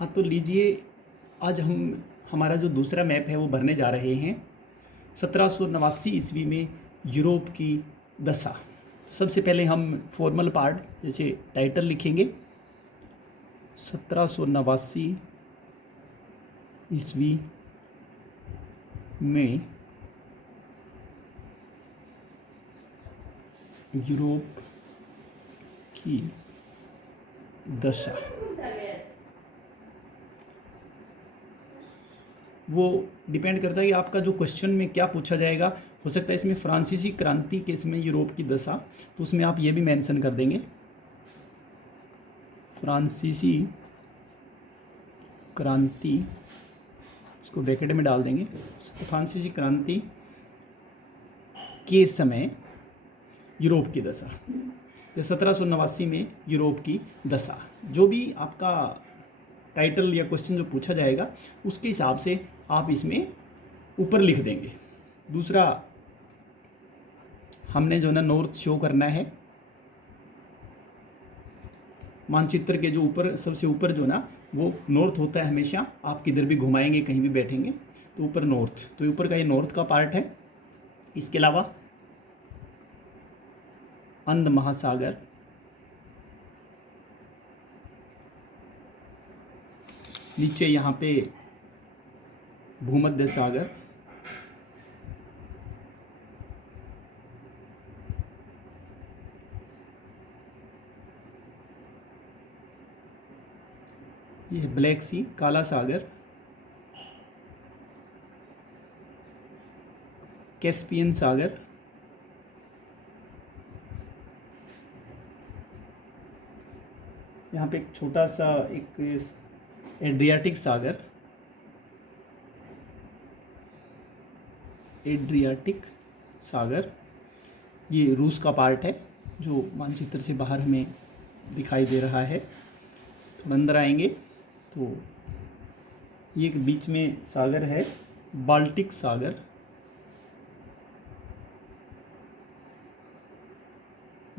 हाँ, तो लीजिए, आज हम हमारा जो दूसरा मैप है वो भरने जा रहे हैं 1789 ईस्वी में यूरोप की दशा। सबसे पहले हम फॉर्मल पार्ट जैसे टाइटल लिखेंगे 1789 ईस्वी में यूरोप की दशा। वो डिपेंड करता है कि आपका जो क्वेश्चन में क्या पूछा जाएगा। हो सकता है इसमें फ्रांसीसी क्रांति के समय यूरोप की दशा, तो उसमें आप ये भी मेंशन कर देंगे फ्रांसीसी क्रांति, इसको ब्रैकेट में डाल देंगे। फ्रांसीसी क्रांति के समय यूरोप की दशा, या 1789 में यूरोप की दशा। जो भी आपका टाइटल या क्वेश्चन जो पूछा जाएगा उसके हिसाब से आप इसमें ऊपर लिख देंगे। दूसरा, हमने जो ना नॉर्थ शो करना है मानचित्र के जो ऊपर, सबसे ऊपर जो ना वो नॉर्थ होता है हमेशा। आप किधर भी घुमाएंगे, कहीं भी बैठेंगे तो ऊपर नॉर्थ, तो ऊपर का ये नॉर्थ का पार्ट है। इसके अलावा अंध महासागर, नीचे यहाँ पे भूमध्य सागर, ये ब्लैक सी, काला सागर, कैस्पियन सागर, यहाँ पे एक छोटा सा एक एड्रियाटिक सागर, एड्रियाटिक सागर, ये रूस का पार्ट है जो मानचित्र से बाहर हमें दिखाई दे रहा है। थोड़ा अंदर आएंगे तो ये एक बीच में सागर है, बाल्टिक सागर,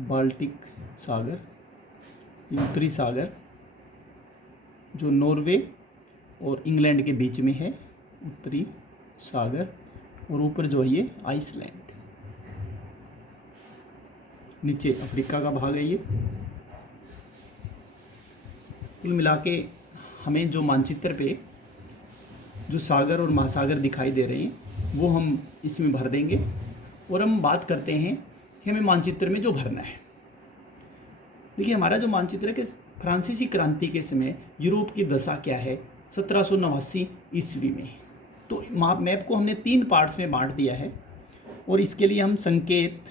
बाल्टिक सागर, ये उत्तरी सागर जो नॉर्वे और इंग्लैंड के बीच में है, उत्तरी सागर। और ऊपर जो है ये आइसलैंड, नीचे अफ्रीका का भाग है ये। कुल मिला के हमें जो मानचित्र पे जो सागर और महासागर दिखाई दे रहे हैं वो हम इसमें भर देंगे। और हम बात करते हैं कि हमें मानचित्र में जो भरना है। देखिए, हमारा जो मानचित्र है कि फ्रांसीसी क्रांति के समय यूरोप की दशा क्या है 1789 ईस्वी में। तो मैप को हमने 3 पार्ट्स में बांट दिया है और इसके लिए हम संकेत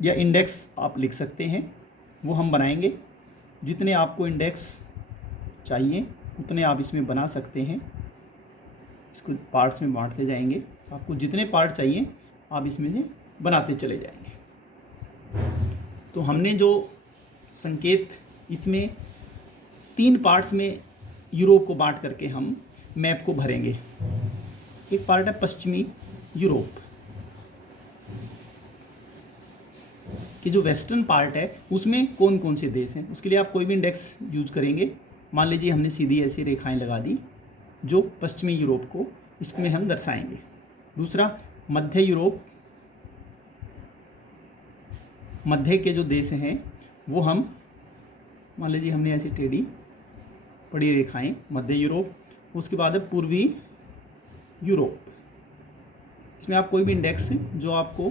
या इंडेक्स आप लिख सकते हैं, वो हम बनाएंगे। जितने आपको इंडेक्स चाहिए उतने आप इसमें बना सकते हैं। इसको पार्ट्स में बांटते जाएंगे, आपको जितने पार्ट चाहिए आप इसमें से बनाते चले जाएंगे। तो हमने जो संकेत इसमें 3 पार्ट्स में यूरोप को बांट करके हम मैप को भरेंगे। एक पार्ट है पश्चिमी यूरोप कि जो वेस्टर्न पार्ट है उसमें कौन कौन से देश हैं। उसके लिए आप कोई भी इंडेक्स यूज करेंगे। मान लीजिए हमने सीधी ऐसी रेखाएं लगा दी जो पश्चिमी यूरोप को इसमें हम दर्शाएंगे। दूसरा, मध्य यूरोप, मध्य के जो देश हैं वो हम, मान लीजिए हमने ऐसी टेढ़ी बड़ी रेखाएं, मध्य यूरोप। उसके बाद है पूर्वी यूरोप। इसमें आप कोई भी इंडेक्स जो आपको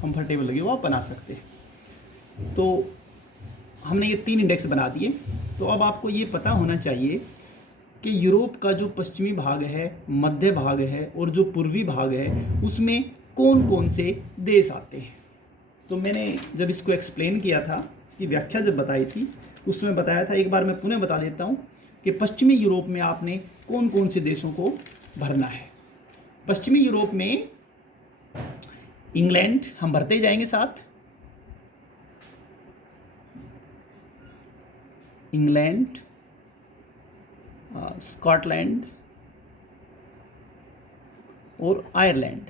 कंफर्टेबल लगे वो आप बना सकते हैं। तो हमने ये 3 इंडेक्स बना दिए। तो अब आपको ये पता होना चाहिए कि यूरोप का जो पश्चिमी भाग है, मध्य भाग है और जो पूर्वी भाग है उसमें कौन कौन से देश आते हैं। तो मैंने जब इसको एक्सप्लेन किया था, इसकी व्याख्या जब बताई थी, उसमें बताया था, एक बार मैं पुनः बता देता हूँ कि पश्चिमी यूरोप में आपने कौन कौन से देशों को भरना है। पश्चिमी यूरोप में इंग्लैंड हम भरते जाएंगे साथ, इंग्लैंड, स्कॉटलैंड और आयरलैंड,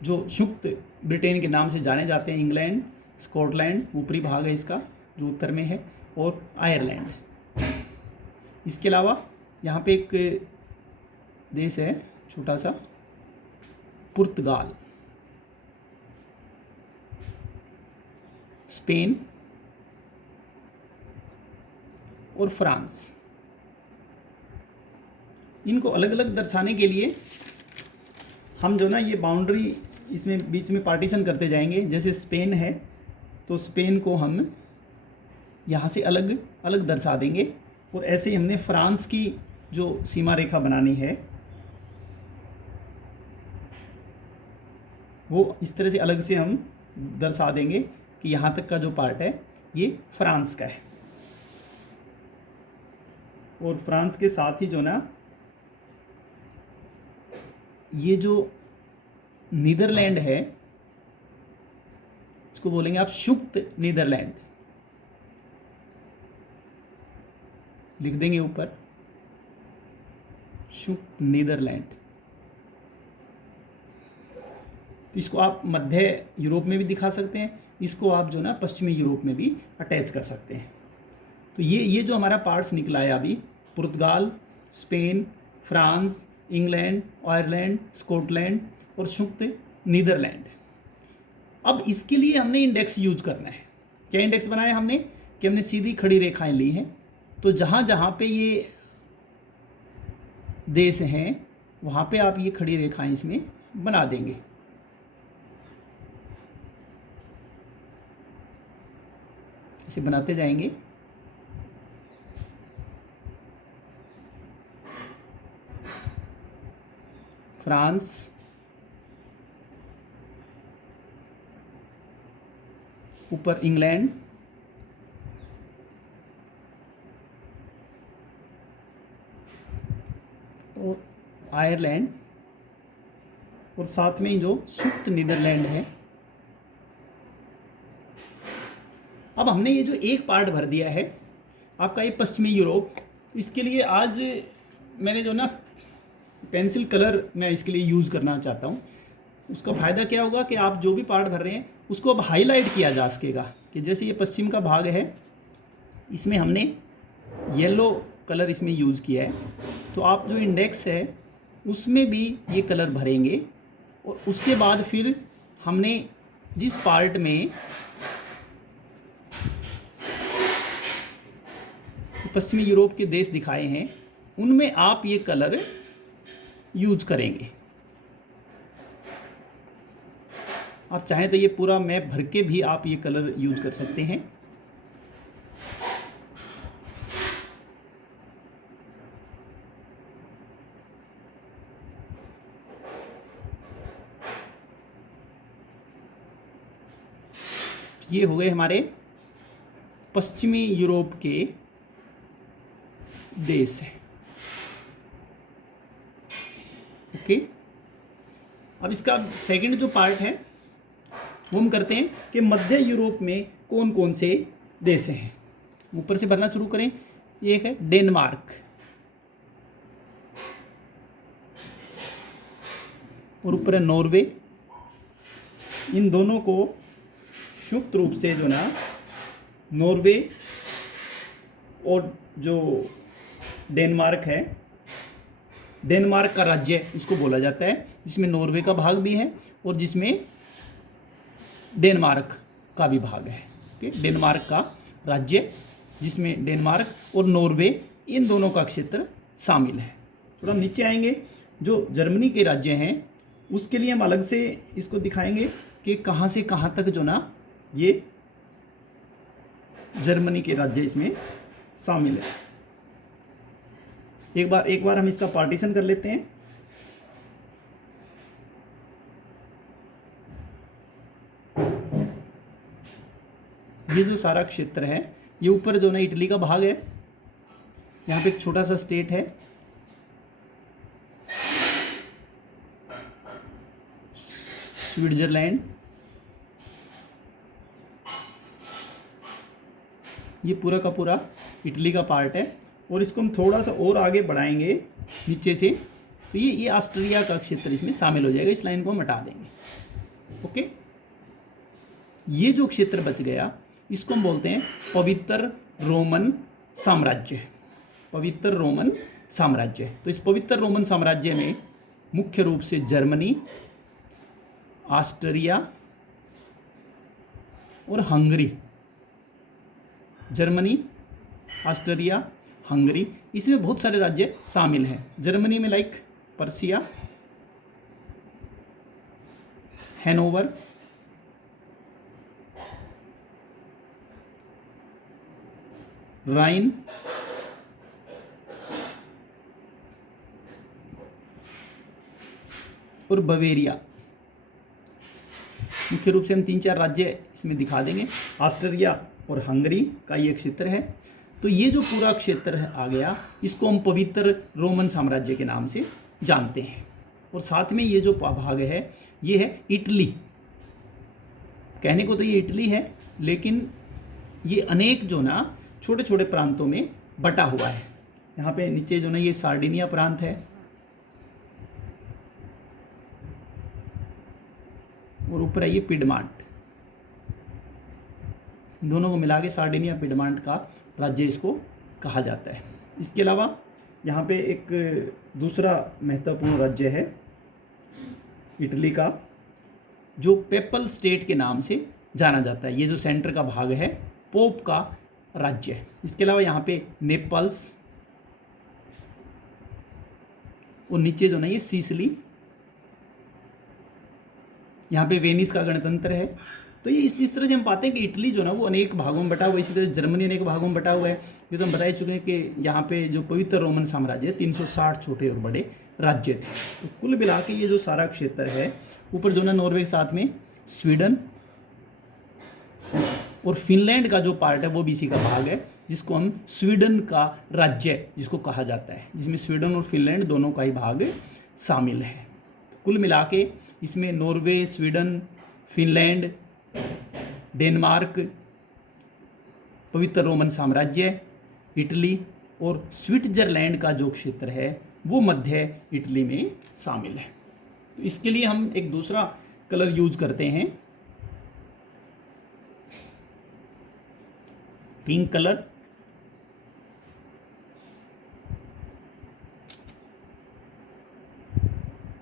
जो संयुक्त ब्रिटेन के नाम से जाने जाते हैं। इंग्लैंड, स्कॉटलैंड ऊपरी भाग है इसका, जो उत्तर में है, और आयरलैंड। इसके अलावा यहाँ पे एक देश है छोटा सा, पुर्तगाल, स्पेन और फ्रांस। इनको अलग अलग दर्शाने के लिए हम जो ना ये बाउंड्री इसमें बीच में पार्टीशन करते जाएंगे। जैसे स्पेन है तो स्पेन को हम यहाँ से अलग अलग दर्शा देंगे, और ऐसे ही हमने फ्रांस की जो सीमा रेखा बनानी है वो इस तरह से अलग से हम दर्शा देंगे कि यहाँ तक का जो पार्ट है ये फ्रांस का है। और फ्रांस के साथ ही जो ना ये जो नीदरलैंड है इसको बोलेंगे आप संयुक्त नीदरलैंड, लिख देंगे ऊपर संयुक्त नीदरलैंड। इसको आप मध्य यूरोप में भी दिखा सकते हैं, इसको आप जो ना पश्चिमी यूरोप में भी अटैच कर सकते हैं। तो ये जो हमारा पार्ट्स निकला है अभी, Portugal, Spain, France, England, Ireland, Scotland और संयुक्त नीदरलैंड। अब इसके लिए हमने इंडेक्स यूज करना है। क्या इंडेक्स बनाया हमने कि हमने सीधी खड़ी रेखाएं ली हैं, तो जहाँ जहाँ पे ये देश हैं वहाँ पे आप ये खड़ी रेखाएं इसमें बना देंगे। इसे बनाते जाएंगे। फ्रांस, ऊपर इंग्लैंड, और आयरलैंड, और साथ में ही जो संयुक्त नीदरलैंड है। अब हमने ये जो एक पार्ट भर दिया है आपका ये पश्चिमी यूरोप, इसके लिए आज मैंने जो ना पेंसिल कलर मैं इसके लिए यूज़ करना चाहता हूँ। उसका फ़ायदा क्या होगा कि आप जो भी पार्ट भर रहे हैं उसको अब हाईलाइट किया जा सकेगा। कि जैसे ये पश्चिम का भाग है, इसमें हमने येलो कलर इसमें यूज़ किया है, तो आप जो इंडेक्स है उसमें भी ये कलर भरेंगे। और उसके बाद फिर हमने जिस पार्ट में पश्चिमी यूरोप के देश दिखाए हैं उनमें आप ये कलर यूज करेंगे। आप चाहें तो ये पूरा मैप भर के भी आप ये कलर यूज कर सकते हैं। ये हो गए हमारे पश्चिमी यूरोप के देश है। ओके, अब इसका सेकंड जो पार्ट है वो हम करते हैं कि मध्य यूरोप में कौन कौन से देश हैं। ऊपर से भरना शुरू करें। ये एक है डेनमार्क, और ऊपर है नॉर्वे। इन दोनों को संयुक्त रूप से जो ना नॉर्वे और जो डेनमार्क है, डेनमार्क का राज्य इसको बोला जाता है, जिसमें नॉर्वे का भाग भी है और जिसमें डेनमार्क का भी भाग है। ओके, डेनमार्क का राज्य जिसमें डेनमार्क और नॉर्वे इन दोनों का क्षेत्र शामिल है। थोड़ा नीचे आएंगे, जो जर्मनी के राज्य हैं उसके लिए हम अलग से इसको दिखाएंगे कि कहाँ से कहाँ तक जो ना ये जर्मनी के राज्य इसमें शामिल है। एक बार हम इसका पार्टीशन कर लेते हैं। ये जो सारा क्षेत्र है ये ऊपर जो ना इटली का भाग है, यहाँ पे एक छोटा सा स्टेट है स्विट्जरलैंड। ये पूरा का पूरा इटली का पार्ट है, और इसको हम थोड़ा सा और आगे बढ़ाएंगे नीचे से, तो ये ऑस्ट्रिया का क्षेत्र इसमें शामिल हो जाएगा। इस लाइन को हम हटा देंगे। ओके, ये जो क्षेत्र बच गया इसको हम बोलते हैं पवित्र रोमन साम्राज्य। पवित्र रोमन साम्राज्य। तो इस पवित्र रोमन साम्राज्य में मुख्य रूप से जर्मनी, ऑस्ट्रिया और हंगरी, जर्मनी, ऑस्ट्रिया, हंगरी, इसमें बहुत सारे राज्य शामिल हैं। जर्मनी में लाइक पर्सिया, हैनोवर, राइन, और बवेरिया। मुख्य रूप से हम 3-4 राज्य इसमें दिखा देंगे। ऑस्ट्रिया और हंगरी का ये क्षेत्र है। तो ये जो पूरा क्षेत्र है आ गया, इसको हम पवित्र रोमन साम्राज्य के नाम से जानते हैं। और साथ में ये जो भाग है ये है इटली। कहने को तो ये इटली है, लेकिन ये अनेक जो ना छोटे छोटे प्रांतों में बटा हुआ है। यहाँ पे नीचे जो ना ये सार्डिनिया प्रांत है, और ऊपर है ये पिडमांट। दोनों को मिला के सार्डिनिया पिडमांट का राज्य इसको कहा जाता है। इसके अलावा यहाँ पे एक दूसरा महत्वपूर्ण राज्य है इटली का, जो पेपल स्टेट के नाम से जाना जाता है। ये जो सेंटर का भाग है पोप का राज्य है। इसके अलावा यहाँ पे नेपल्स, और नीचे जो ना ये सिसिली, यहाँ पे वेनिस का गणतंत्र है। तो ये इस तरह से हम पाते हैं कि इटली जो ना वो अनेक भागों में बटा हुआ है। इसी तरह जर्मनी अनेक भागों में बटा हुआ है। ये तो हम बता ही चुके हैं कि यहाँ पे जो पवित्र रोमन साम्राज्य है 360 छोटे और बड़े राज्य थे। तो कुल मिला के ये जो सारा क्षेत्र है, ऊपर जो ना नॉर्वे के साथ में स्वीडन और फिनलैंड का जो पार्ट है वो भी इसी का भाग है, जिसको हम स्वीडन का राज्य जिसको कहा जाता है, जिसमें स्वीडन और फिनलैंड दोनों का ही भाग शामिल है। कुल मिला के इसमें नॉर्वे, स्वीडन, फिनलैंड, डेनमार्क, पवित्र रोमन साम्राज्य, इटली और स्विट्जरलैंड का जो क्षेत्र है वो मध्य इटली में शामिल है। तो इसके लिए हम एक दूसरा कलर यूज करते हैं, पिंक कलर।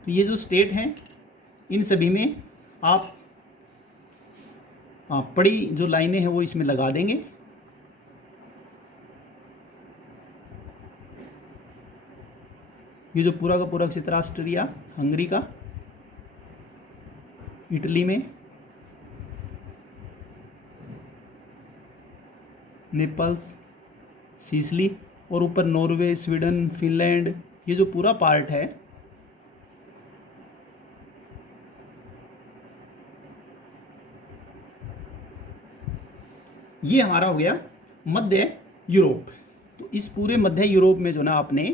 तो ये जो स्टेट हैं इन सभी में आप बड़ी जो लाइनें हैं वो इसमें लगा देंगे। ये जो पूरा का पूरा क्षेत्र ऑस्ट्रिया, हंगरी का, इटली में नेपल्स, सिसिली, और ऊपर नॉर्वे, स्वीडन, फिनलैंड, ये जो पूरा पार्ट है ये हमारा हो गया मध्य यूरोप। तो इस पूरे मध्य यूरोप में जो ना आपने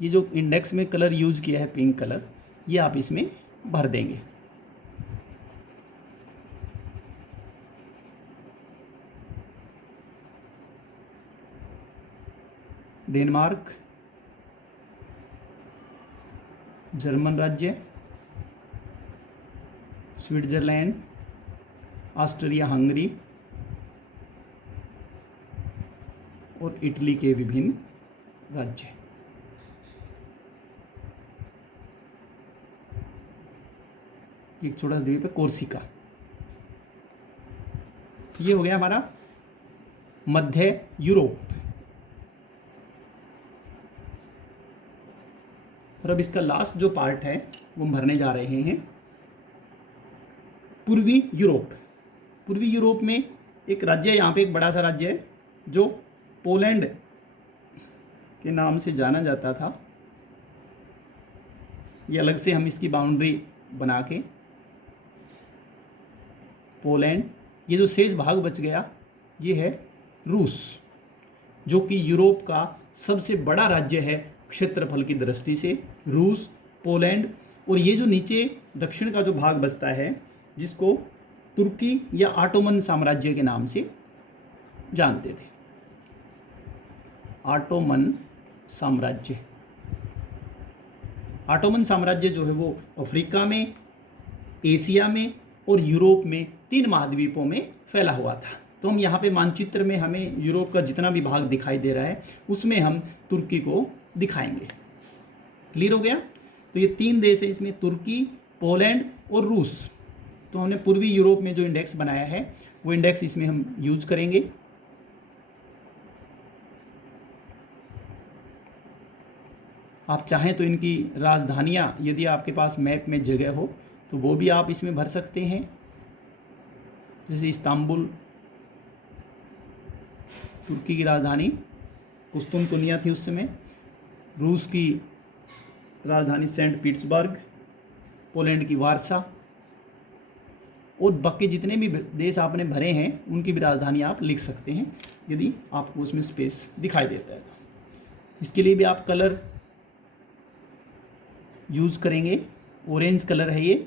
ये जो इंडेक्स में कलर यूज किया है पिंक कलर, ये आप इसमें भर देंगे। डेनमार्क, जर्मन राज्य, स्विट्जरलैंड, ऑस्ट्रिया, हंगरी और इटली के विभिन्न राज्य। एक छोटा सा द्वीप है कोर्सिका। ये हो गया हमारा मध्य यूरोप। और अब इसका लास्ट जो पार्ट है वो हम भरने जा रहे हैं पूर्वी यूरोप। पूर्वी यूरोप में एक राज्य है, यहाँ पे एक बड़ा सा राज्य है जो पोलैंड के नाम से जाना जाता था। ये अलग से हम इसकी बाउंड्री बना के पोलैंड, ये जो शेष भाग बच गया ये है रूस, जो कि यूरोप का सबसे बड़ा राज्य है क्षेत्रफल की दृष्टि से। रूस, पोलैंड, और ये जो नीचे दक्षिण का जो भाग बचता है जिसको तुर्की या ऑटोमन साम्राज्य के नाम से जानते थे। ऑटोमन साम्राज्य। ऑटोमन साम्राज्य जो है वो अफ्रीका में, एशिया में और यूरोप में 3 महाद्वीपों में फैला हुआ था। तो हम यहाँ पे मानचित्र में हमें यूरोप का जितना भी भाग दिखाई दे रहा है उसमें हम तुर्की को दिखाएंगे। क्लियर हो गया? तो ये 3 देश है, इसमें तुर्की, पोलैंड और रूस। तो हमने पूर्वी यूरोप में जो इंडेक्स बनाया है वो इंडेक्स इसमें हम यूज करेंगे। आप चाहें तो इनकी राजधानियाँ यदि आपके पास मैप में जगह हो तो वो भी आप इसमें भर सकते हैं। जैसे इस्तांबुल तुर्की की राजधानी, कुस्तुनतुनिया थी उस समय। रूस की राजधानी सेंट पीटर्सबर्ग, पोलैंड की वारसा, और बाकी जितने भी देश आपने भरे हैं उनकी भी राजधानी आप लिख सकते हैं यदि आपको उसमें स्पेस दिखाई देता है। इसके लिए भी आप कलर यूज़ करेंगे। ऑरेंज कलर है ये।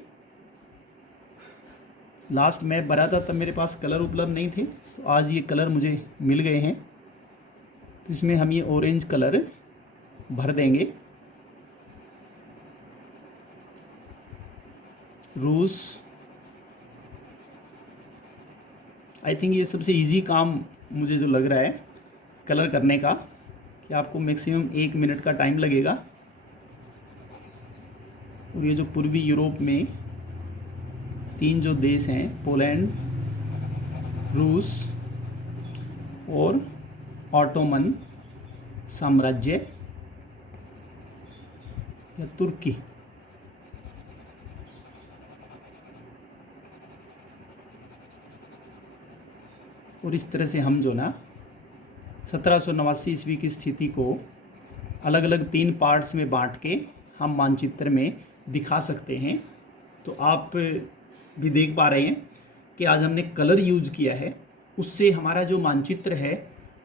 लास्ट मैप भरा था तब मेरे पास कलर उपलब्ध नहीं थे, तो आज ये कलर मुझे मिल गए हैं। तो इसमें हम ये ऑरेंज कलर भर देंगे। रूस, आई थिंक ये सबसे इजी काम मुझे जो लग रहा है कलर करने का, कि आपको मैक्सिमम 1 मिनट का टाइम लगेगा। और ये जो पूर्वी यूरोप में 3 जो देश हैं, पोलैंड, रूस और ऑटोमन साम्राज्य या तुर्की, और इस तरह से हम जो ना 1789 ईस्वी की स्थिति को अलग अलग 3 पार्ट्स में बांट के हम मानचित्र में दिखा सकते हैं। तो आप भी देख पा रहे हैं कि आज हमने कलर यूज किया है, उससे हमारा जो मानचित्र है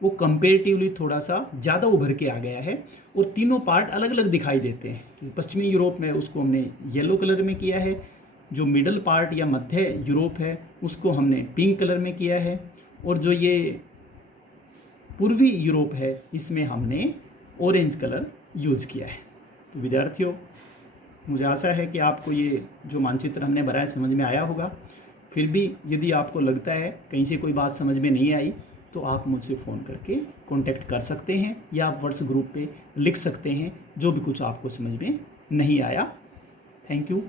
वो कंपेरेटिवली थोड़ा सा ज़्यादा उभर के आ गया है और तीनों पार्ट अलग अलग दिखाई देते हैं। पश्चिमी यूरोप में उसको हमने येलो कलर में किया है, जो मिडल पार्ट या मध्य यूरोप है उसको हमने पिंक कलर में किया है, और जो ये पूर्वी यूरोप है इसमें हमने ऑरेंज कलर यूज़ किया है। तो विद्यार्थियों, मुझे आशा है कि आपको ये जो मानचित्र हमने बनाया समझ में आया होगा। फिर भी यदि आपको लगता है कहीं से कोई बात समझ में नहीं आई तो आप मुझसे फ़ोन करके कांटेक्ट कर सकते हैं या आप व्हाट्सएप ग्रुप पे लिख सकते हैं जो भी कुछ आपको समझ में नहीं आया। Thank you.